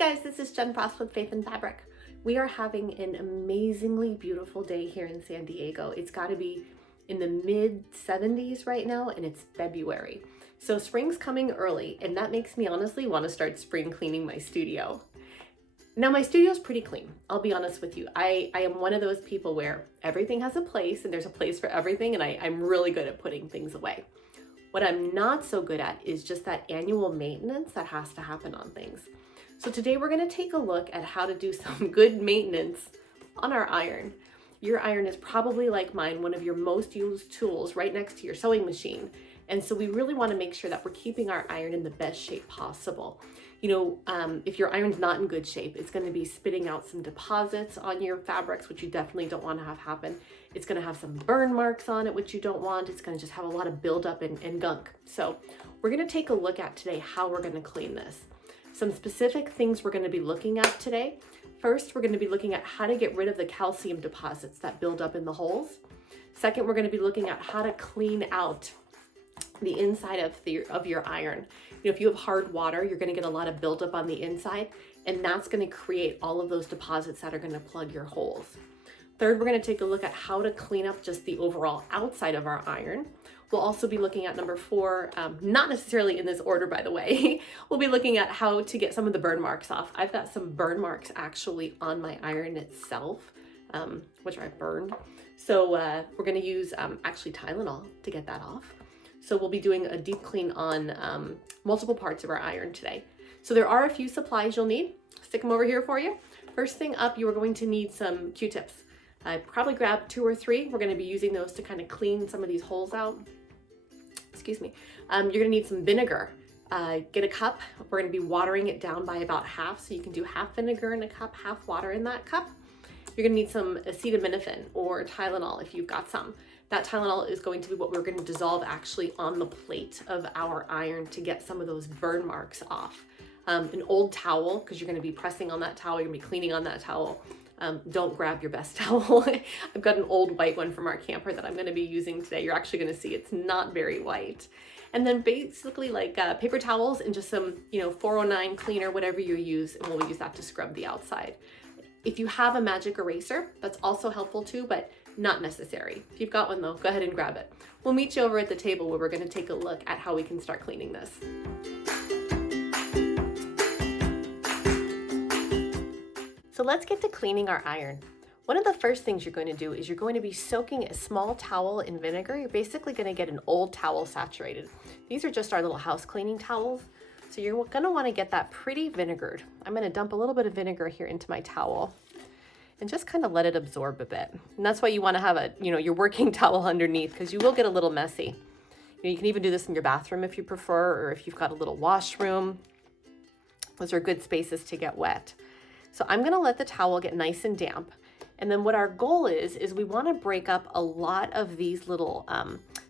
Guys, this is Jen Frost with Faith and Fabric. We are having an amazingly beautiful day here in San Diego. It's got to be in the mid 70s right now, and it's February. So spring's coming early, and that makes me honestly want to start spring cleaning my studio. Now my studio's pretty clean, I'll be honest with you. I am one of those people where everything has a place and there's a place for everything, and I'm really good at putting things away. What I'm not so good at is just that annual maintenance that has to happen on things. So today we're going to take a look at how to do some good maintenance on our iron. Your iron is probably, like mine, one of your most used tools right next to your sewing machine. And so we really want to make sure that we're keeping our iron in the best shape possible. You know, if your iron's not in good shape, it's going to be spitting out some deposits on your fabrics, which you definitely don't want to have happen. It's going to have some burn marks on it, which you don't want. It's going to just have a lot of buildup and gunk. So we're going to take a look at today how we're going to clean this. Some specific things we're going to be looking at today. First, we're going to be looking at how to get rid of the calcium deposits that build up in the holes. Second, we're going to be looking at how to clean out the inside of your iron. You know, if you have hard water, you're going to get a lot of buildup on the inside, and that's going to create all of those deposits that are going to plug your holes. Third, we're going to take a look at how to clean up just the overall outside of our iron. We'll also be looking at number 4, not necessarily in this order, by the way. We'll be looking at how to get some of the burn marks off. I've got some burn marks actually on my iron itself, which I burned. So we're going to use actually Tylenol to get that off. So we'll be doing a deep clean on multiple parts of our iron today. So there are a few supplies you'll need. Stick them over here for you. First thing up, you are going to need some Q-tips. Probably grab 2 or 3. We're going to be using those to kind of clean some of these holes out. Excuse me. You're going to need some vinegar. Get a cup. We're going to be watering it down by about half. So you can do half vinegar in a cup, half water in that cup. You're going to need some acetaminophen or Tylenol if you've got some. That Tylenol is going to be what we're going to dissolve actually on the plate of our iron to get some of those burn marks off. An old towel, because you're going to be pressing on that towel, you're going to be cleaning on that towel. Don't grab your best towel. I've got an old white one from our camper that I'm going to be using today. You're actually going to see it's not very white. And then basically like paper towels and just some, 409 cleaner, whatever you use, and we'll use that to scrub the outside. If you have a magic eraser, that's also helpful too, but not necessary. If you've got one though, go ahead and grab it. We'll meet you over at the table where we're going to take a look at how we can start cleaning this. So let's get to cleaning our iron. One of the first things you're going to do is you're going to be soaking a small towel in vinegar. You're basically going to get an old towel saturated. These are just our little house cleaning towels. So you're going to want to get that pretty vinegared. I'm going to dump a little bit of vinegar here into my towel and just kind of let it absorb a bit. And that's why you want to have your working towel underneath, because you will get a little messy. You can even do this in your bathroom if you prefer, or if you've got a little washroom. Those are good spaces to get wet. So I'm going to let the towel get nice and damp. And then what our goal is we want to break up a lot of these little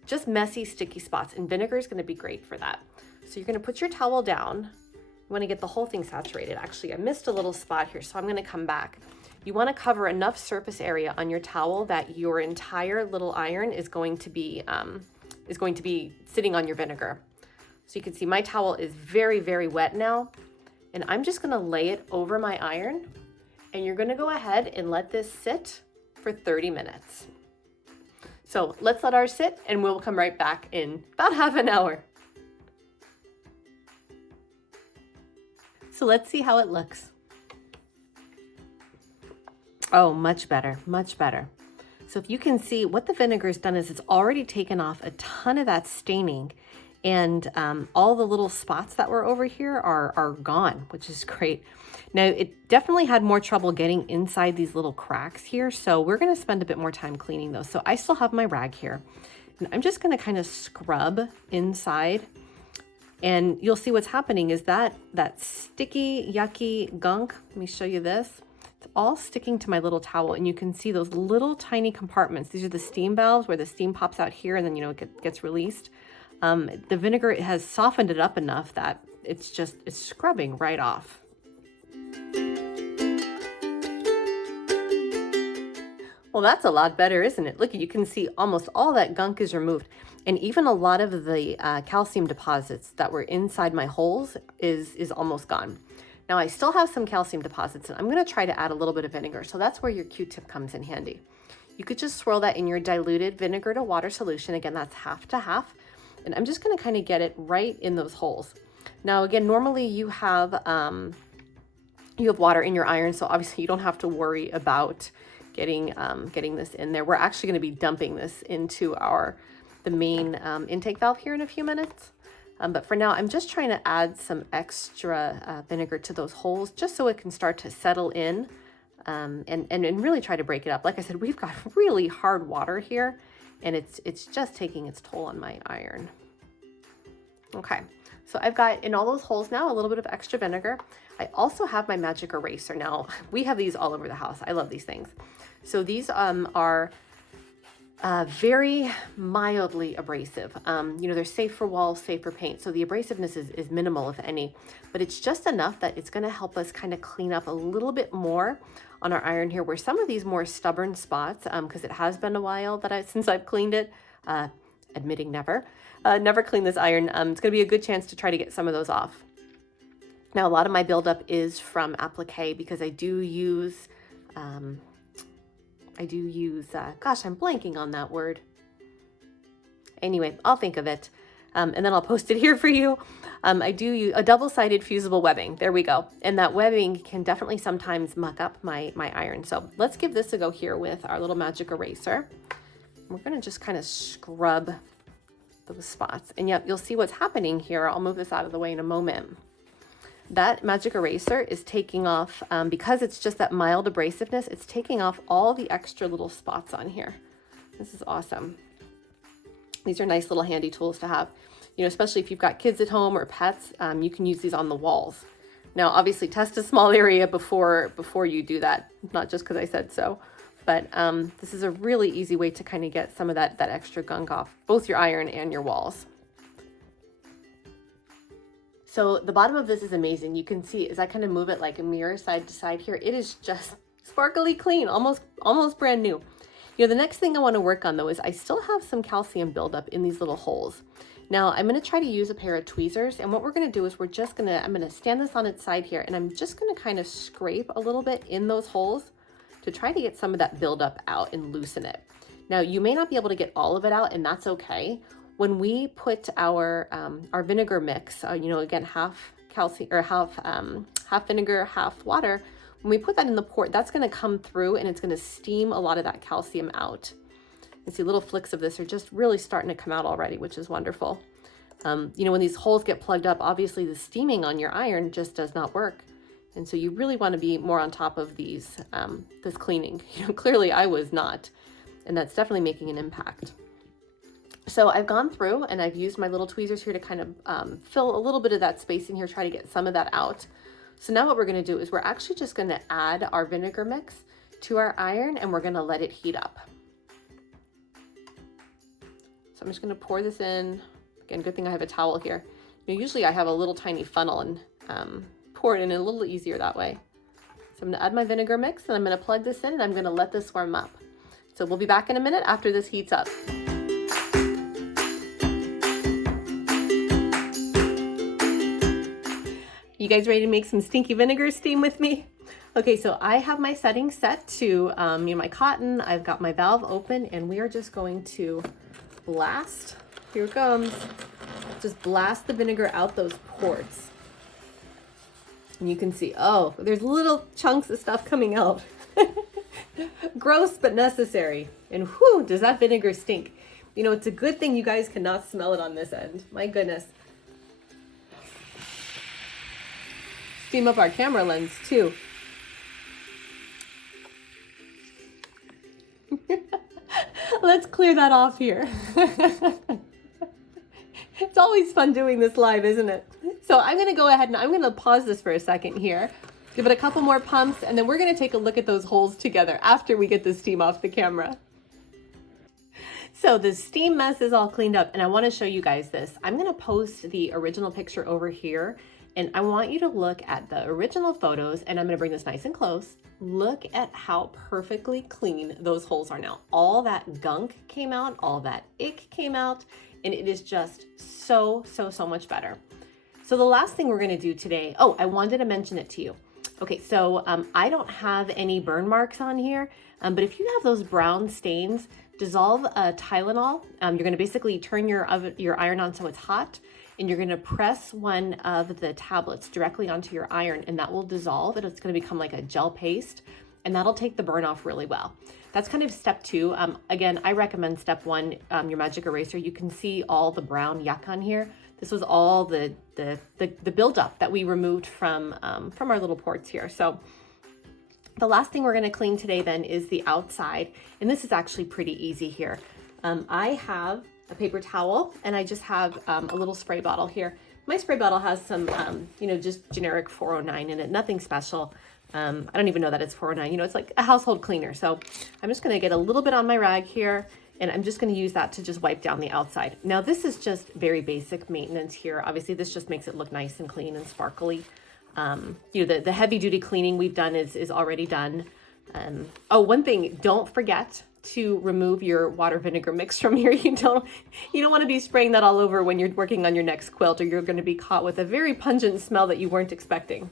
just messy, sticky spots. And vinegar is going to be great for that. So you're going to put your towel down. You want to get the whole thing saturated. Actually, I missed a little spot here, so I'm going to come back. You want to cover enough surface area on your towel that your entire little iron is going to be sitting on your vinegar. So you can see my towel is very, very wet now. And I'm just going to lay it over my iron, and you're going to go ahead and let this sit for 30 minutes. So let's let ours sit, and we'll come right back in about half an hour. So let's see how it looks. Oh, much better, much better. So if you can see, what the vinegar's done is it's already taken off a ton of that staining. And all the little spots that were over here are gone, which is great. Now, it definitely had more trouble getting inside these little cracks here, so we're going to spend a bit more time cleaning those. So I still have my rag here, and I'm just going to kind of scrub inside, and you'll see what's happening is that sticky, yucky gunk, let me show you this. It's all sticking to my little towel, and you can see those little tiny compartments. These are the steam valves where the steam pops out here, and then, it gets released. The vinegar has softened it up enough that it's scrubbing right off. Well, that's a lot better, isn't it? Look, you can see almost all that gunk is removed. And even a lot of the calcium deposits that were inside my holes is almost gone. Now I still have some calcium deposits, and I'm gonna try to add a little bit of vinegar. So that's where your Q-tip comes in handy. You could just swirl that in your diluted vinegar to water solution. Again, that's half to half. And I'm just gonna kind of get it right in those holes. Now, again, normally you have water in your iron, so obviously you don't have to worry about getting this in there. We're actually gonna be dumping this into the main intake valve here in a few minutes. But for now, I'm just trying to add some extra vinegar to those holes just so it can start to settle in and really try to break it up. Like I said, we've got really hard water here, and it's just taking its toll on my iron. Okay, so I've got in all those holes now a little bit of extra vinegar. I also have my magic eraser. Now, we have these all over the house. I love these things. So these are very mildly abrasive. They're safe for walls, safe for paint. So the abrasiveness is minimal, if any, but it's just enough that it's gonna help us kind of clean up a little bit more on our iron here, where some of these more stubborn spots, because it has been a while since I've cleaned it, admitting never cleaned this iron. It's gonna be a good chance to try to get some of those off. Now, a lot of my buildup is from applique because I do use, gosh, I'm blanking on that word. Anyway, I'll think of it. And then I'll post it here for you. I do use a double-sided fusible webbing. There we go. And that webbing can definitely sometimes muck up my iron. So let's give this a go here with our little magic eraser. We're gonna just kind of scrub those spots. And yep, you'll see what's happening here. I'll move this out of the way in a moment. That magic eraser is taking off, because it's just that mild abrasiveness, it's taking off all the extra little spots on here. This is awesome. These are nice little handy tools to have, especially if you've got kids at home or pets. You can use these on the walls. Now, obviously test a small area before you do that, not just because I said so, but this is a really easy way to kind of get some of that extra gunk off, both your iron and your walls. So the bottom of this is amazing. You can see as I kind of move it like a mirror side to side here, it is just sparkly clean, almost brand new. The next thing I want to work on though is I still have some calcium buildup in these little holes. Now I'm going to try to use a pair of tweezers, and what we're going to do is I'm going to stand this on its side here, and I'm just going to kind of scrape a little bit in those holes to try to get some of that buildup out and loosen it. Now you may not be able to get all of it out, and that's okay. When we put our vinegar mix, again, half calcium or half vinegar, half water, when we put that in the port, that's going to come through and it's going to steam a lot of that calcium out. You see little flicks of this are just really starting to come out already, which is wonderful. When these holes get plugged up, obviously the steaming on your iron just does not work. And so you really want to be more on top of this cleaning. Clearly I was not, and that's definitely making an impact. So I've gone through and I've used my little tweezers here to kind of fill a little bit of that space in here, try to get some of that out. So now what we're going to do is we're actually just going to add our vinegar mix to our iron, and we're going to let it heat up. So I'm just going to pour this in. Again, good thing I have a towel here. Usually I have a little tiny funnel and pour it in a little easier that way. So I'm going to add my vinegar mix, and I'm going to plug this in, and I'm going to let this warm up. So we'll be back in a minute after this heats up. You guys ready to make some stinky vinegar steam with me? Okay, so I have my settings set to my cotton. I've got my valve open, and we are just going to blast. Here it comes. Just blast the vinegar out those ports. And you can see, oh, there's little chunks of stuff coming out. Gross, but necessary. And whew, does that vinegar stink. It's a good thing you guys cannot smell it on this end. My goodness. Steam up our camera lens too. Let's clear that off here. It's always fun doing this live, isn't it? So I'm gonna go ahead and I'm gonna pause this for a second here, give it a couple more pumps, and then we're gonna take a look at those holes together after we get the steam off the camera. So the steam mess is all cleaned up, and I wanna show you guys this. I'm gonna post the original picture over here, and I want you to look at the original photos, and I'm gonna bring this nice and close. Look at how perfectly clean those holes are now. All that gunk came out, all that ick came out, and it is just so much better. So the last thing we're going to do today, oh, I wanted to mention it to you. Okay, so I don't have any burn marks on here, but if you have those brown stains, dissolve Tylenol. You're going to basically turn your iron on so it's hot, and you're going to press one of the tablets directly onto your iron, and that will dissolve, and it's going to become like a gel paste, and that'll take the burn off really well. That's kind of step two. Again, I recommend step one, your magic eraser. You can see all the brown yuck on here. This was all the buildup that we removed from our little ports here. So the last thing we're going to clean today then is the outside, and this is actually pretty easy here. I have a paper towel, and I just have a little spray bottle here. My spray bottle has some, just generic 409 in it, nothing special. I don't even know that it's 409. It's like a household cleaner. So I'm just going to get a little bit on my rag here, and I'm just going to use that to just wipe down the outside. Now, this is just very basic maintenance here. Obviously, this just makes it look nice and clean and sparkly. The heavy duty cleaning we've done is already done. Oh, one thing, don't forget to remove your water vinegar mix from here. You don't want to be spraying that all over when you're working on your next quilt, or you're going to be caught with a very pungent smell that you weren't expecting.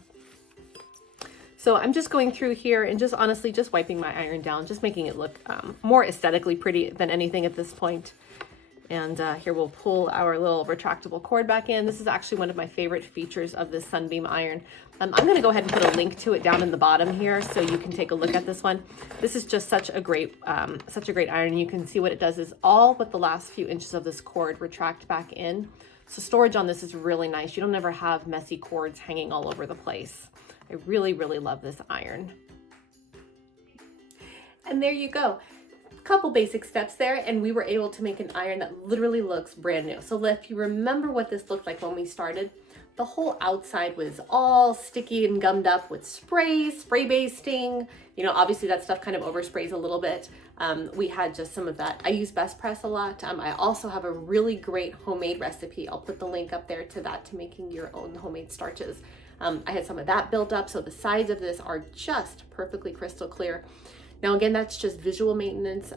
So I'm just going through here and just honestly just wiping my iron down, just making it look more aesthetically pretty than anything at this point. And here we'll pull our little retractable cord back in. This is actually one of my favorite features of this Sunbeam iron. I'm going to go ahead and put a link to it down in the bottom here so you can take a look at this one. This is just such a great iron. You can see what it does is all but the last few inches of this cord retract back in. So storage on this is really nice. You don't ever have messy cords hanging all over the place. I really, really love this iron. And there you go. Couple basic steps there, and we were able to make an iron that literally looks brand new. So if you remember what this looked like when we started, the whole outside was all sticky and gummed up with spray basting. Obviously that stuff kind of oversprays a little bit. We had just some of that. I use Best Press a lot. I also have a really great homemade recipe. I'll put the link up there to that, to making your own homemade starches. I had some of that built up, so the sides of this are just perfectly crystal clear. Now again, that's just visual maintenance.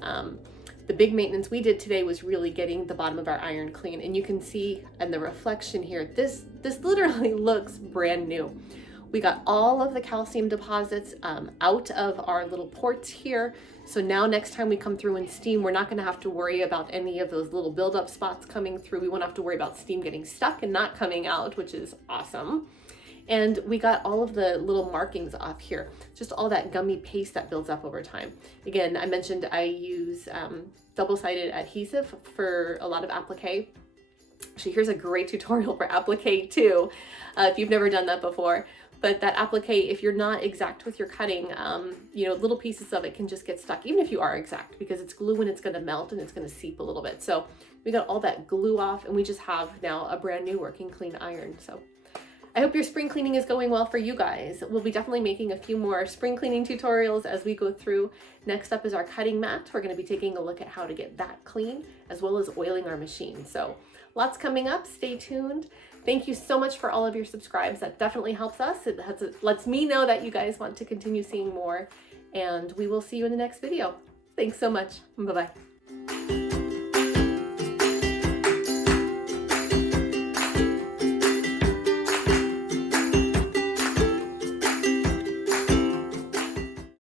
The big maintenance we did today was really getting the bottom of our iron clean, and you can see in the reflection here, this literally looks brand new. We got all of the calcium deposits out of our little ports here. So now next time we come through and steam, we're not going to have to worry about any of those little buildup spots coming through. We won't have to worry about steam getting stuck and not coming out, which is awesome. And we got all of the little markings off here, just all that gummy paste that builds up over time. Again, I mentioned I use double-sided adhesive for a lot of applique. Actually, here's a great tutorial for applique too, if you've never done that before. But that applique, if you're not exact with your cutting, little pieces of it can just get stuck, even if you are exact, because it's glue and it's going to melt and it's going to seep a little bit. So we got all that glue off, and we just have now a brand new working clean iron. So I hope your spring cleaning is going well for you guys. We'll be definitely making a few more spring cleaning tutorials as we go through. Next up is our cutting mat. We're going to be taking a look at how to get that clean, as well as oiling our machine. So lots coming up. Stay tuned. Thank you so much for all of your subscribes. That definitely helps us. It lets me know that you guys want to continue seeing more, and we will see you in the next video. Thanks so much. Bye-bye.